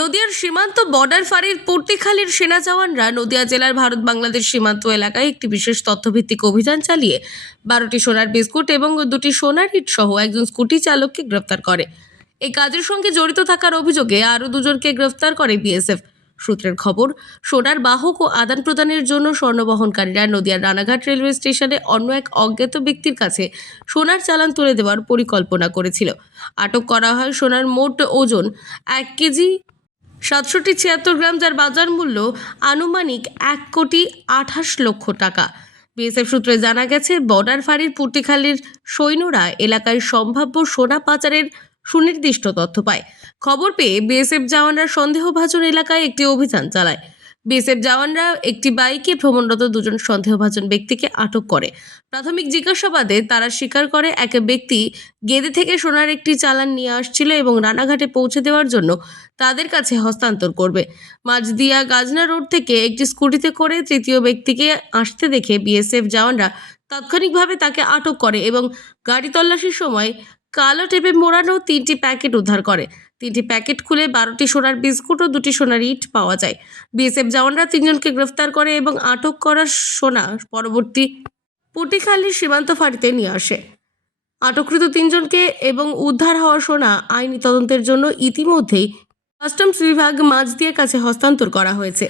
নদিয়ার সীমান্ত বর্ডার ফাঁড়ির পূর্তিখালীর সেনা জওয়ানরা নদিয়া জেলার ভারত বাংলাদেশ সীমান্ত এলাকায় একটি বিশেষ তথ্যভিত্তিক অভিযান চালিয়ে বারোটি সোনার বিস্কুট এবং দুটি সোনার ইট সহ একজন স্কুটি চালককে গ্রেফতার করে। এই কাজের সঙ্গে জড়িত থাকার অভিযোগে আরও দুজনকে গ্রেফতার করে বিএসএফ। সূত্রের খবর, সোনার বাহক ও আদান প্রদানের জন্য স্বর্ণ বহনকারীরা নদিয়ার রানাঘাট রেলওয়ে স্টেশনে অন্য এক অজ্ঞাত ব্যক্তির কাছে সোনার চালান তুলে দেওয়ার পরিকল্পনা করেছিল। আটক করা হয় সোনার মোট ওজন এক কেজি সাতষট্টি ছিয়াত্তর গ্রাম, যার বাজার মূল্য আনুমানিক এক কোটি আঠাশ লক্ষ টাকা। বিএসএফ সূত্রে জানা গেছে, বর্ডার ফাঁড়ির পুর্তিখালীর সৈন্যরা এলাকায় সম্ভাব্য সোনা পাচারের সুনির্দিষ্ট তথ্য পায়। খবর পেয়ে বিএসএফ জওয়ানরা সন্দেহভাজন এলাকায় একটি অভিযান চালায়। বিএসএফ জওয়ানরা একটি বাইকে ভ্রমণরত দুজন সন্দেহভাজন ব্যক্তিকে আটক করে। প্রাথমিক জিজ্ঞাসাবাদে তারা স্বীকার করে, এক ব্যক্তি গেদে থেকে সোনার একটি চালান নিয়ে আসছিল এবং রানাঘাটে পৌঁছে দেওয়ার জন্য তাদের কাছে হস্তান্তর করবে। মাঝদিয়া গাজনা রোড থেকে একটি স্কুটিতে করে তৃতীয় ব্যক্তিকে আসতে দেখে বিএসএফ জওয়ানরা তাৎক্ষণিকভাবে তাকে আটক করে এবং গাড়ি তল্লাশির সময় কালো টেপে মোড়ানো তিনটি প্যাকেট উদ্ধার করে। তিনটি প্যাকেট খুলে বারোটি সোনার বিস্কুট ও দুটি সোনার ইট পাওয়া যায়। বিএসএফ জওয়ানরা তিনজনকে গ্রেফতার করে এবং আটক করা সোনা পরবর্তী পুটিখালীর সীমান্ত ফাঁড়িতে নিয়ে আসে। আটককৃত তিনজনকে এবং উদ্ধার হওয়া সোনা আইনি তদন্তের জন্য ইতিমধ্যেই কাস্টমস বিভাগ মাঝদিয়ার কাছে হস্তান্তর করা হয়েছে।